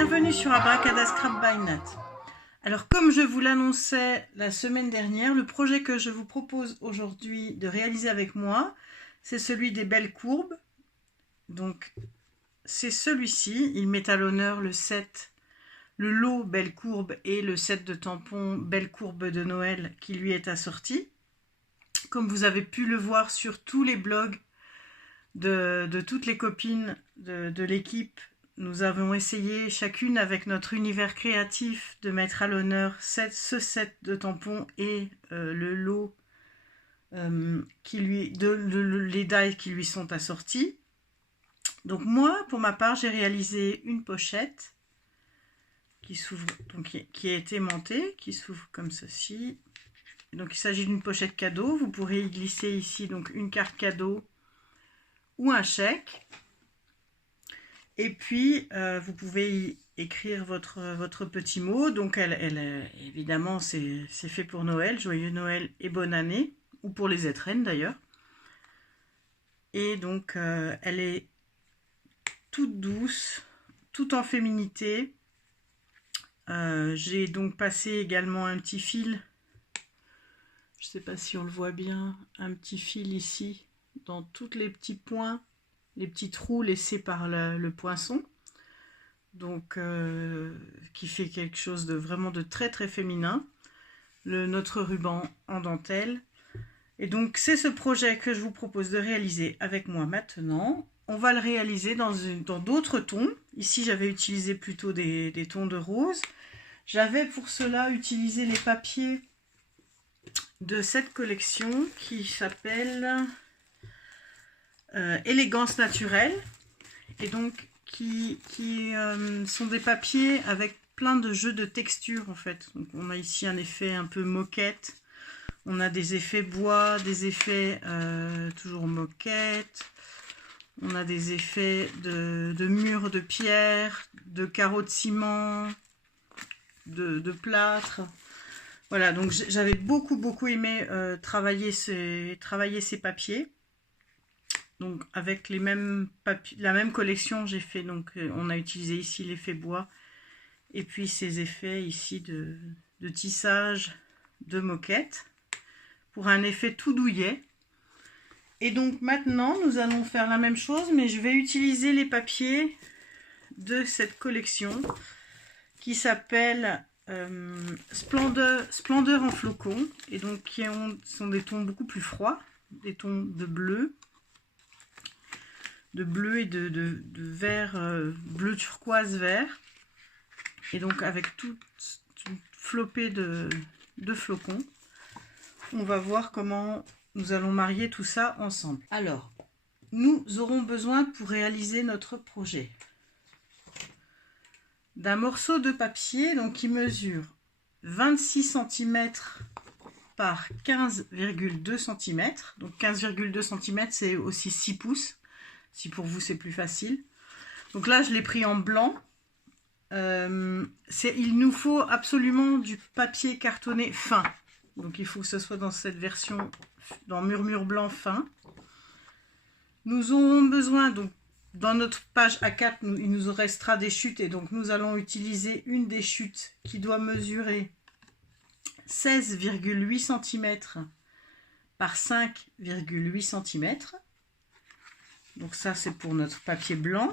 Bienvenue sur Abracada Scrap by Nat. Alors comme je vous l'annonçais la semaine dernière, le projet que je vous propose aujourd'hui de réaliser avec moi, c'est celui des belles courbes. Donc c'est celui-ci, il met à l'honneur le set, le lot belles courbes et le set de tampons belles courbes de Noël qui lui est assorti. Comme vous avez pu le voir sur tous les blogs de toutes les copines de l'équipe, nous avons essayé chacune avec notre univers créatif de mettre à l'honneur ce set de tampons et le lot les dies qui lui sont assortis. Donc moi, pour ma part, j'ai réalisé une pochette qui s'ouvre, donc qui a été aimantée, qui s'ouvre comme ceci. Donc il s'agit d'une pochette cadeau. Vous pourrez y glisser ici donc une carte cadeau ou un chèque. Et puis, vous pouvez y écrire votre petit mot. Donc, évidemment, c'est fait pour Noël. Joyeux Noël et bonne année. Ou pour les étrennes, d'ailleurs. Et donc, elle est toute douce, toute en féminité. J'ai donc passé également un petit fil. Je ne sais pas si on le voit bien. Un petit fil ici, dans tous les petits points. Les petits trous laissés par le poinçon, donc qui fait quelque chose de vraiment de très très féminin. Notre ruban en dentelle. Et donc c'est ce projet que je vous propose de réaliser avec moi maintenant. On va le réaliser dans d'autres tons. Ici j'avais utilisé plutôt des tons de rose. J'avais pour cela utilisé les papiers de cette collection qui s'appelle Élégance naturelle, et donc qui sont des papiers avec plein de jeux de textures en fait. Donc on a ici un effet un peu moquette, on a des effets bois, des effets toujours moquette, on a des effets de murs de pierre, de carreaux de ciment, de plâtre. Voilà, donc j'avais beaucoup aimé travailler ces papiers. Donc avec la même collection, j'ai fait, donc on a utilisé ici l'effet bois et puis ces effets ici de tissage, de moquette pour un effet tout douillet. Et donc maintenant nous allons faire la même chose, mais je vais utiliser les papiers de cette collection qui s'appelle Splendeur en flocons, et donc qui sont des tons beaucoup plus froids, des tons de bleu et de vert, bleu turquoise vert, et donc avec toute une flopée de flocons. On va voir comment nous allons marier tout ça ensemble. Alors, nous aurons besoin pour réaliser notre projet d'un morceau de papier donc qui mesure 26 cm par 15,2 cm. Donc 15,2 cm, c'est aussi 6 pouces. Si pour vous c'est plus facile. Donc là je l'ai pris en blanc. Il nous faut absolument du papier cartonné fin. Donc il faut que ce soit dans cette version, dans murmure blanc fin. Nous aurons besoin, donc dans notre page A4, il nous restera des chutes, et donc nous allons utiliser une des chutes qui doit mesurer 16,8 cm par 5,8 cm. Donc ça c'est pour notre papier blanc.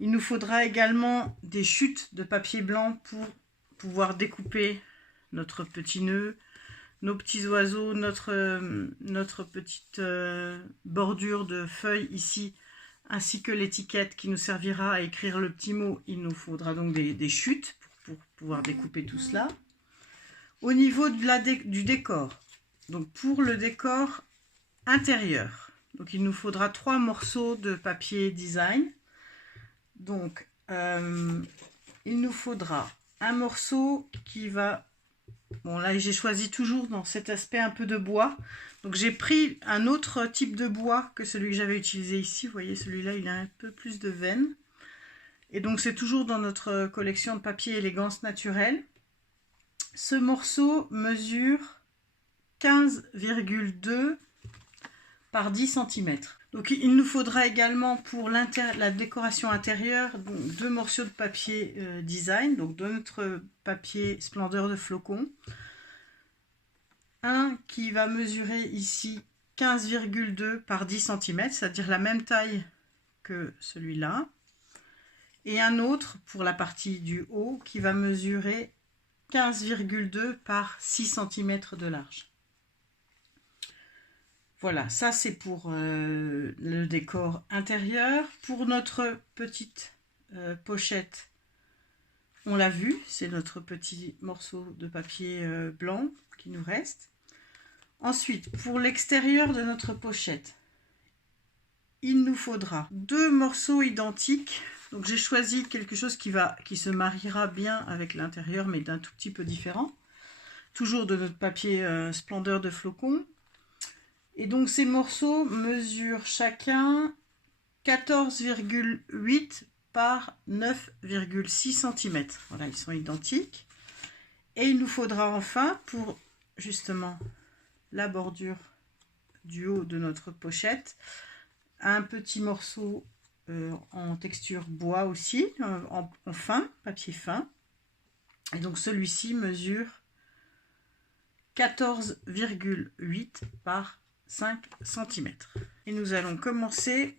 Il nous faudra également des chutes de papier blanc pour pouvoir découper notre petit nœud, nos petits oiseaux, notre petite bordure de feuilles ici, ainsi que l'étiquette qui nous servira à écrire le petit mot. Il nous faudra donc des chutes pour pouvoir découper tout cela. Au niveau du décor, donc pour le décor intérieur, donc il nous faudra 3 morceaux de papier design. Donc il nous faudra un morceau qui va, bon là j'ai choisi toujours dans cet aspect un peu de bois, donc j'ai pris un autre type de bois que celui que j'avais utilisé ici. Vous voyez, celui-là il a un peu plus de veine, et donc c'est toujours dans notre collection de papier Élégance naturelle. Ce morceau mesure 15,2 par 10 cm. Donc il nous faudra également pour la décoration intérieure donc 2 morceaux de papier design, donc de notre papier Splendeur de flocons. Un qui va mesurer ici 15,2 par 10 cm, c'est-à-dire la même taille que celui-là. Et un autre pour la partie du haut qui va mesurer 15,2 par 6 cm de large. Voilà, ça c'est pour le décor intérieur. Pour notre petite pochette, on l'a vu, c'est notre petit morceau de papier blanc qui nous reste. Ensuite, pour l'extérieur de notre pochette, il nous faudra 2 morceaux identiques. Donc j'ai choisi quelque chose qui se mariera bien avec l'intérieur, mais d'un tout petit peu différent. Toujours de notre papier Splendeur de flocons. Et donc ces morceaux mesurent chacun 14,8 par 9,6 cm. Voilà, ils sont identiques. Et il nous faudra enfin, pour justement la bordure du haut de notre pochette, un petit morceau en texture bois aussi, en fin, papier fin. Et donc celui-ci mesure 14,8 par 5 cm. Et nous allons commencer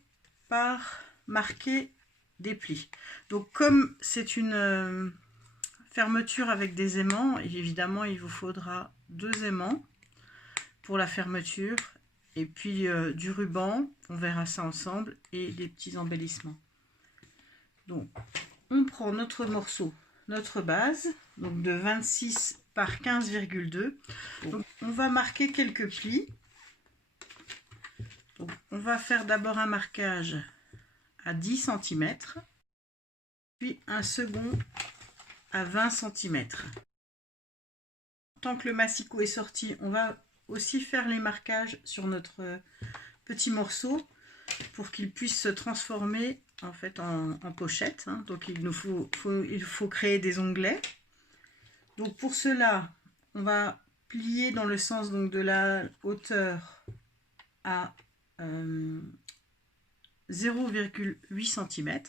par marquer des plis. Donc comme c'est une fermeture avec des aimants, évidemment il vous faudra 2 aimants pour la fermeture et puis du ruban, on verra ça ensemble, et des petits embellissements. Donc on prend notre morceau, notre base, donc de 26 par 15,2. Donc on va marquer quelques plis. Donc on va faire d'abord un marquage à 10 cm, puis un second à 20 cm. Tant que le massicot est sorti, on va aussi faire les marquages sur notre petit morceau pour qu'il puisse se transformer en fait en pochette. Hein. Donc il faut créer des onglets. Donc pour cela, on va plier dans le sens donc de la hauteur à 0,8 cm.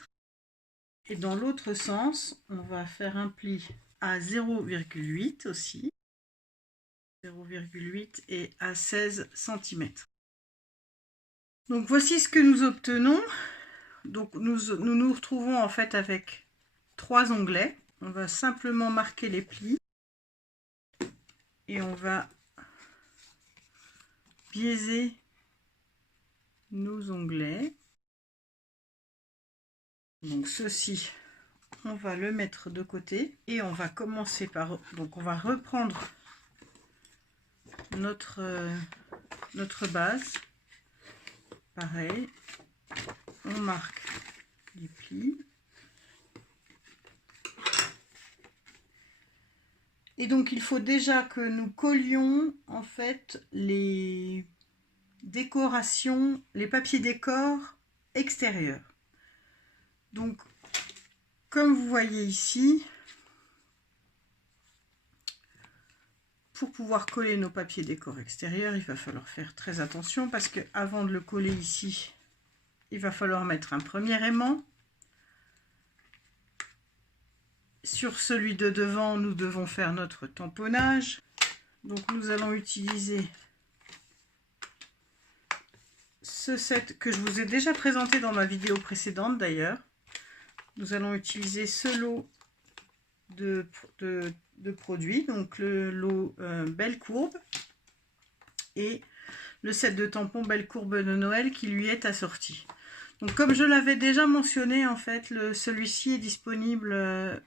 Et dans l'autre sens, on va faire un pli à 0,8 aussi. 0,8 et à 16 cm. Donc voici ce que nous obtenons. Donc nous retrouvons en fait avec 3 onglets. On va simplement marquer les plis et on va biaiser nos onglets. Donc ceci, on va le mettre de côté et on va commencer par, donc on va reprendre notre base. Pareil, on marque les plis. Et donc il faut déjà que nous collions en fait les décorations, les papiers décors extérieurs. Donc comme vous voyez ici, pour pouvoir coller nos papiers décors extérieurs, il va falloir faire très attention parce que avant de le coller ici, il va falloir mettre un premier aimant. Sur celui de devant, nous devons faire notre tamponnage. Donc nous allons utiliser ce set que je vous ai déjà présenté dans ma vidéo précédente d'ailleurs. Nous allons utiliser ce lot de produits, donc le lot Belle Courbe et le set de tampons Belle Courbe de Noël qui lui est assorti. Donc comme je l'avais déjà mentionné, en fait, celui-ci est disponible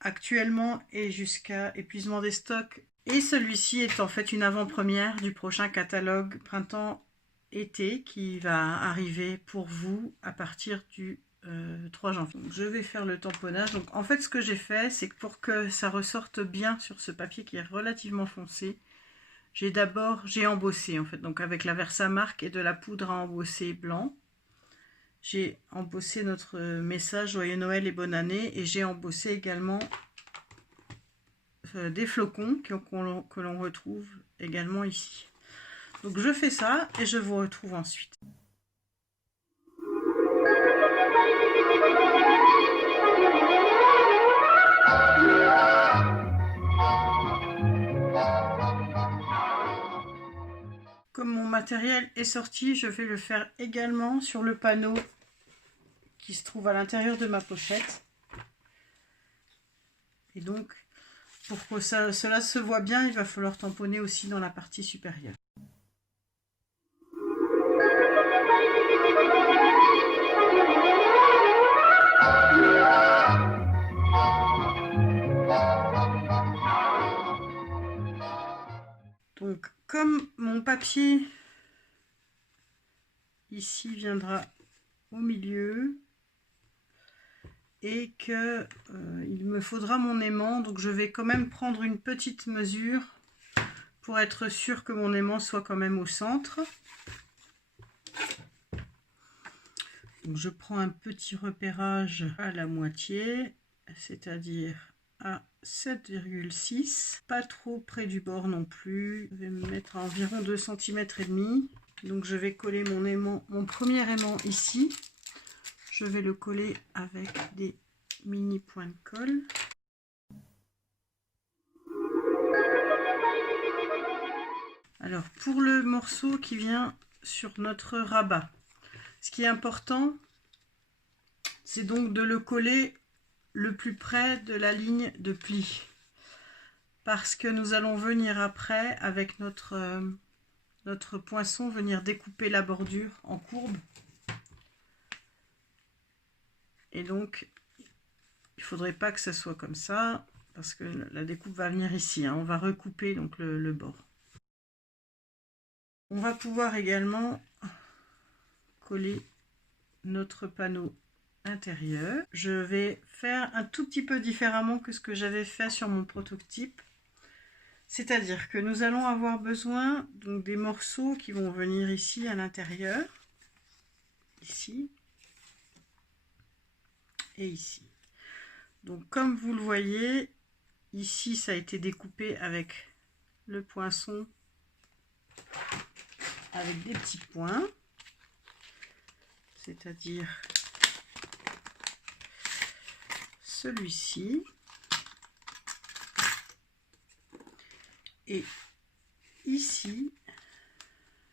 actuellement et jusqu'à épuisement des stocks. Et celui-ci est en fait une avant-première du prochain catalogue printemps-été qui va arriver pour vous à partir du 3 janvier. Donc, je vais faire le tamponnage. Donc en fait ce que j'ai fait, c'est que pour que ça ressorte bien sur ce papier qui est relativement foncé, j'ai embossé en fait, donc avec la Versamark et de la poudre à embosser blanc. J'ai embossé notre message Joyeux Noël et bonne année, et j'ai embossé également des flocons que l'on retrouve également ici. Donc je fais ça et je vous retrouve ensuite. matériel est sorti, je vais le faire également sur le panneau qui se trouve à l'intérieur de ma pochette. Et donc, pour que cela se voit bien, il va falloir tamponner aussi dans la partie supérieure. Donc, comme mon papier ici viendra au milieu et que il me faudra mon aimant, donc je vais quand même prendre une petite mesure pour être sûr que mon aimant soit quand même au centre. Donc je prends un petit repérage à la moitié, c'est-à-dire à 7,6, pas trop près du bord non plus. Je vais me mettre à environ 2 cm et demi. Donc je vais coller mon aimant, mon premier aimant ici. Je vais le coller avec des mini points de colle. Alors pour le morceau qui vient sur notre rabat, ce qui est important, c'est donc de le coller le plus près de la ligne de pli, parce que nous allons venir après avec notre poinçon venir découper la bordure en courbe, et donc il faudrait pas que ça soit comme ça parce que la découpe va venir ici, hein. On va recouper donc le bord. On va pouvoir également coller notre panneau intérieur. Je vais faire un tout petit peu différemment que ce que j'avais fait sur mon prototype. C'est-à-dire que nous allons avoir besoin donc des morceaux qui vont venir ici à l'intérieur, ici et ici. Donc comme vous le voyez, ici ça a été découpé avec le poinçon avec des petits points, c'est-à-dire celui-ci. Et ici,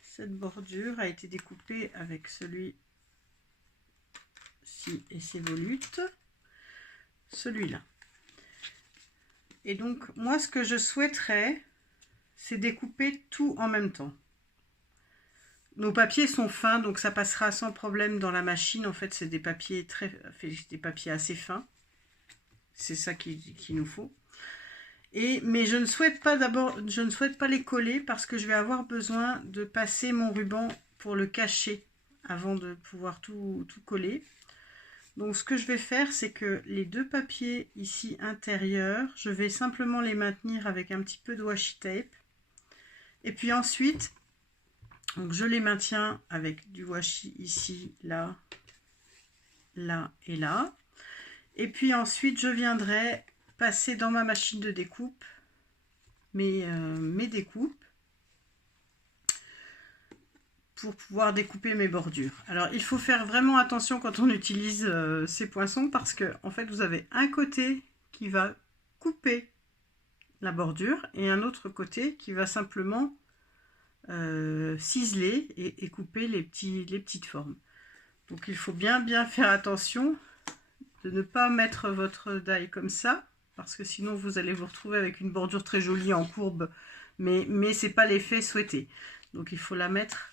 cette bordure a été découpée avec celui-ci et ses volutes, celui-là. Et donc, moi, ce que je souhaiterais, c'est découper tout en même temps. Nos papiers sont fins, donc ça passera sans problème dans la machine. En fait, c'est des papiers assez fins. C'est ça qu'il nous faut. Mais je ne souhaite pas les coller parce que je vais avoir besoin de passer mon ruban pour le cacher avant de pouvoir tout coller. Donc ce que je vais faire, c'est que les deux papiers ici intérieurs, je vais simplement les maintenir avec un petit peu de washi tape. Et puis ensuite, donc je les maintiens avec du washi ici, là, là et là. Et puis ensuite, je viendrai passer dans ma machine de découpe mes découpes pour pouvoir découper mes bordures. Alors il faut faire vraiment attention quand on utilise ces poinçons parce que en fait vous avez un côté qui va couper la bordure et un autre côté qui va simplement ciseler et couper les petites formes. Donc il faut bien faire attention de ne pas mettre votre die comme ça, parce que sinon vous allez vous retrouver avec une bordure très jolie en courbe, mais c'est pas l'effet souhaité. Donc il faut la mettre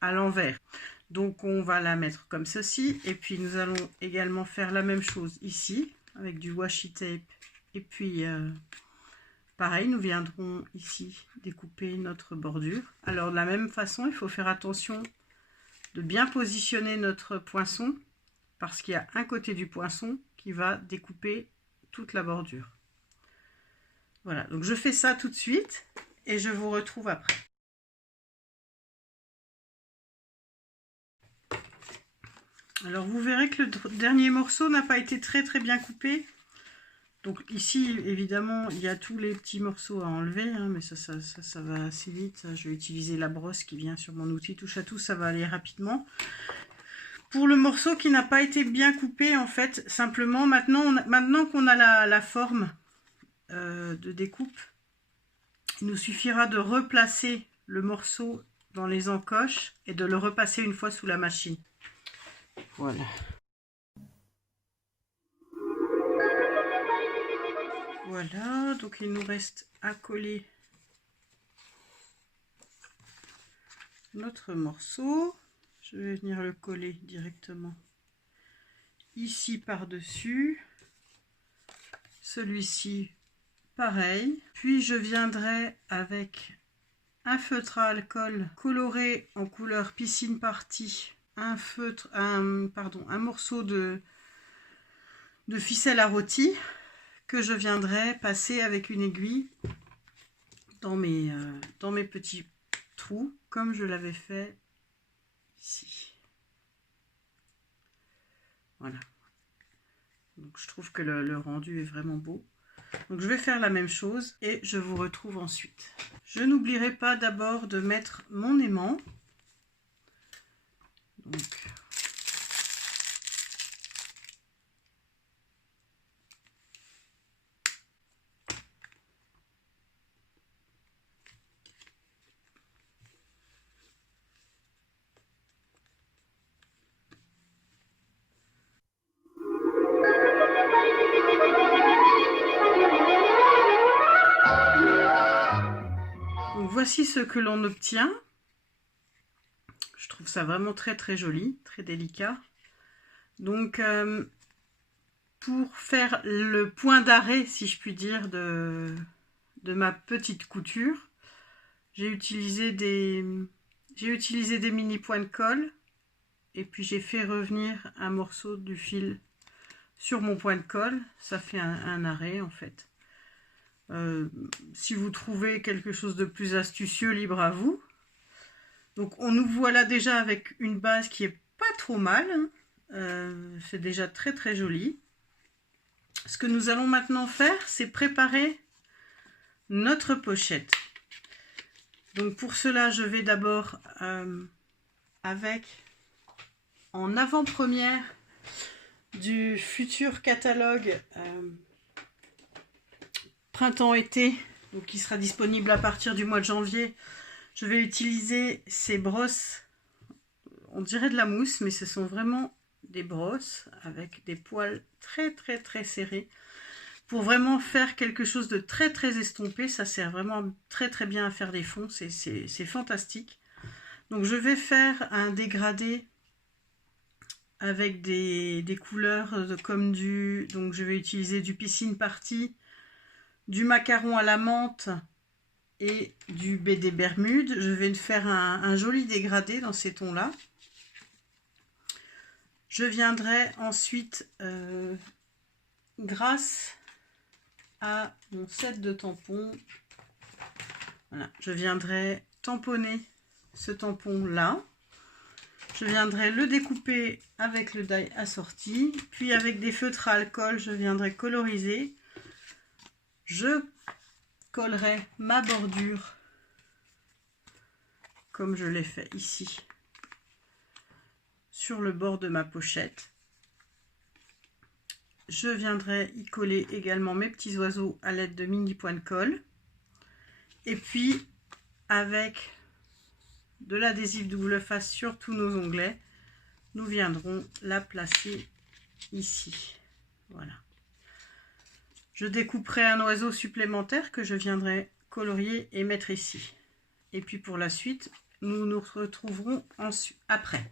à l'envers. Donc on va la mettre comme ceci, et puis nous allons également faire la même chose ici, avec du washi tape, et puis pareil, nous viendrons ici découper notre bordure. Alors de la même façon, il faut faire attention de bien positionner notre poinçon, parce qu'il y a un côté du poinçon qui va découper toute la bordure. Voilà, donc je fais ça tout de suite et je vous retrouve après. Alors vous verrez que le dernier morceau n'a pas été très bien coupé. Donc ici, évidemment, il y a tous les petits morceaux à enlever, hein, mais ça va assez vite. Je vais utiliser la brosse qui vient sur mon outil touche à tout, ça va aller rapidement. Pour le morceau qui n'a pas été bien coupé, en fait, simplement, maintenant qu'on a la forme de découpe, il nous suffira de replacer le morceau dans les encoches et de le repasser une fois sous la machine. Voilà. Voilà, donc il nous reste à coller notre morceau. Je vais venir le coller directement ici par-dessus. Celui-ci, pareil. Puis je viendrai avec un feutre à alcool coloré en couleur piscine party, un morceau de ficelle à rôti que je viendrai passer avec une aiguille dans mes petits trous, comme je l'avais fait ici. Voilà. Donc je trouve que le rendu est vraiment beau. Donc je vais faire la même chose et je vous retrouve ensuite. Je n'oublierai pas d'abord de mettre mon aimant. Donc, voici ce que l'on obtient. Je trouve ça vraiment très très joli, très délicat. Donc pour faire le point d'arrêt, si je puis dire, de ma petite couture, j'ai utilisé des mini points de colle et puis j'ai fait revenir un morceau du fil sur mon point de colle. Ça fait un arrêt en fait. Si vous trouvez quelque chose de plus astucieux, libre à vous. Donc on nous voilà déjà avec une base qui est pas trop mal, hein. C'est déjà très très joli. Ce que nous allons maintenant faire, c'est préparer notre pochette. Donc pour cela, je vais d'abord avec en avant-première du futur catalogue printemps-été, donc qui sera disponible à partir du mois de janvier. Je vais utiliser ces brosses, on dirait de la mousse, mais ce sont vraiment des brosses avec des poils très très très serrés pour vraiment faire quelque chose de très très estompé. Ça sert vraiment très très bien à faire des fonds, c'est fantastique. Donc je vais faire un dégradé avec des couleurs comme donc je vais utiliser du piscine party, du macaron à la menthe et du BD Bermude. Je vais faire un joli dégradé dans ces tons là. Je viendrai ensuite grâce à mon set de tampons, voilà, je viendrai tamponner ce tampon là. Je viendrai le découper avec le die assorti, puis avec des feutres à alcool, je viendrai coloriser. Je collerai ma bordure comme je l'ai fait ici sur le bord de ma pochette. Je viendrai y coller également mes petits oiseaux à l'aide de mini points de colle. Et puis avec de l'adhésif double face sur tous nos onglets, nous viendrons la placer ici. Voilà. Je découperai un oiseau supplémentaire que je viendrai colorier et mettre ici. Et puis pour la suite, nous nous retrouverons après.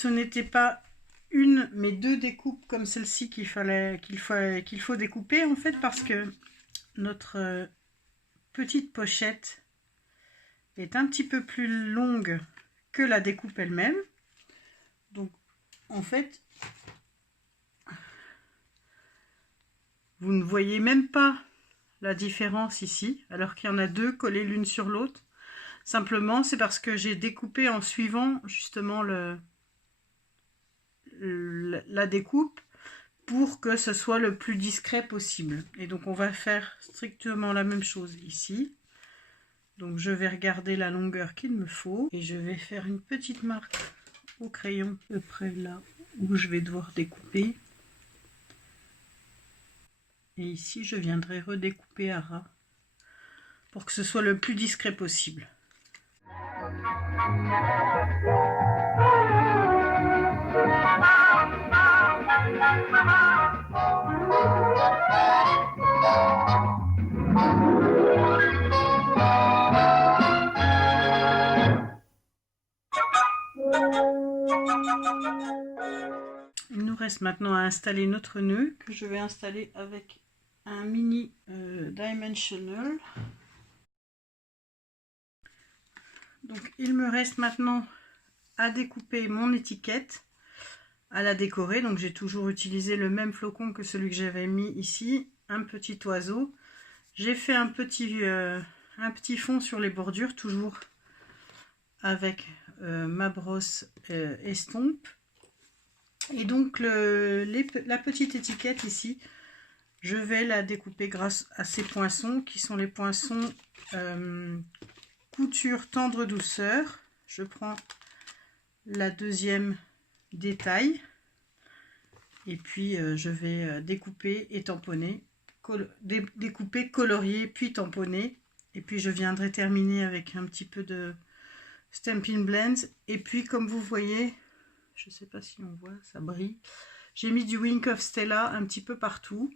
ce n'était pas une mais deux découpes comme celle-ci qu'il faut découper en fait, parce que notre petite pochette est un petit peu plus longue que la découpe elle-même. Donc en fait, vous ne voyez même pas la différence ici, alors qu'il y en a deux collées l'une sur l'autre. Simplement, c'est parce que j'ai découpé en suivant justement la découpe pour que ce soit le plus discret possible. Et donc on va faire strictement la même chose ici. Donc je vais regarder la longueur qu'il me faut et je vais faire une petite marque au crayon à peu près là où je vais devoir découper. Et ici je viendrai redécouper à ras pour que ce soit le plus discret possible. Il nous reste maintenant à installer notre nœud que je vais installer avec un mini dimensional. Donc il me reste maintenant à découper mon étiquette, à la décorer. Donc j'ai toujours utilisé le même flocon que celui que j'avais mis ici, un petit oiseau. J'ai fait un petit fond sur les bordures, toujours avec ma brosse estompe. Et donc la petite étiquette ici, je vais la découper grâce à ces poinçons qui sont les poinçons couture tendre douceur. Je prends la deuxième détail et puis je vais découper et tamponner, découper, colorier puis tamponner, et puis je viendrai terminer avec un petit peu de Stampin' Blends. Et puis comme vous voyez, je ne sais pas si on voit, ça brille, j'ai mis du Wink of Stella un petit peu partout.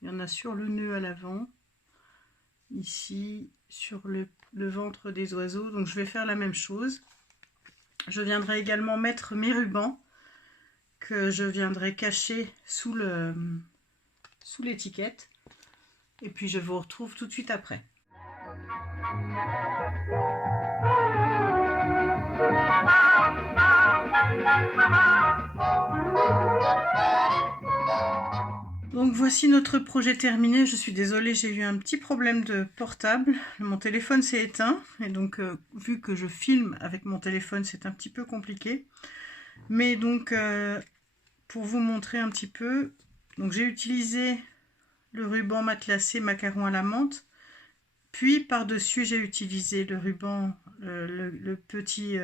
Il y en a sur le nœud à l'avant, ici sur le ventre des oiseaux. Donc je vais faire la même chose. Je viendrai également mettre mes rubans que je viendrai cacher sous l'étiquette. Et puis je vous retrouve tout de suite après. Donc voici notre projet terminé. Je suis désolée, j'ai eu un petit problème de portable. Mon téléphone s'est éteint et donc vu que je filme avec mon téléphone, c'est un petit peu compliqué. Mais donc pour vous montrer un petit peu, donc j'ai utilisé le ruban matelassé macaron à la menthe. Puis par-dessus, j'ai utilisé le ruban, le petit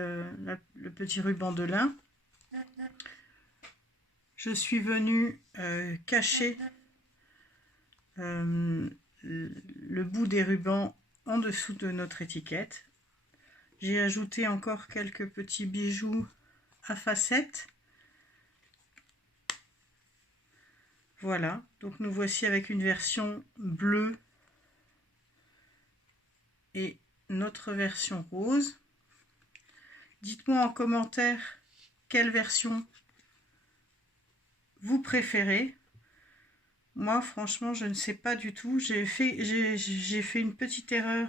ruban de lin. Je suis venue cacher le bout des rubans en dessous de notre étiquette. J'ai ajouté encore quelques petits bijoux à facettes. Voilà, donc nous voici avec une version bleue et notre version rose. Dites-moi en commentaire quelle version vous préférez. Moi franchement je ne sais pas du tout. J'ai fait une petite erreur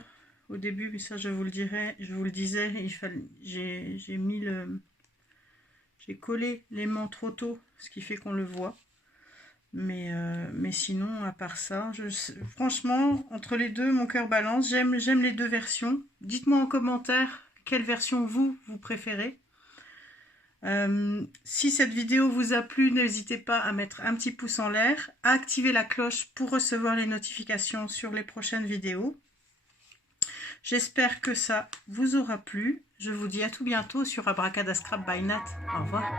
au début, mais ça je vous le disais, j'ai collé l'aimant trop tôt, ce qui fait qu'on le voit. Mais sinon, à part ça, franchement, entre les deux, mon cœur balance. J'aime les deux versions. Dites-moi en commentaire quelle version vous préférez. Si cette vidéo vous a plu, n'hésitez pas à mettre un petit pouce en l'air, à activer la cloche pour recevoir les notifications sur les prochaines vidéos. J'espère que ça vous aura plu. Je vous dis à tout bientôt sur Abracadascrap by Nat. Au revoir.